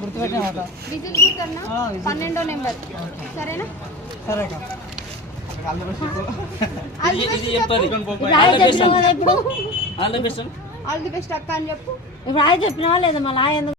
గుర్తుపెట్టిన whistle గుర్తన్నా 12వ number సరేనా? సరే all the best అక్క అని చెప్పు. ఇప్పుడు ఆయన చెప్పినా లేదా మళ్ళీ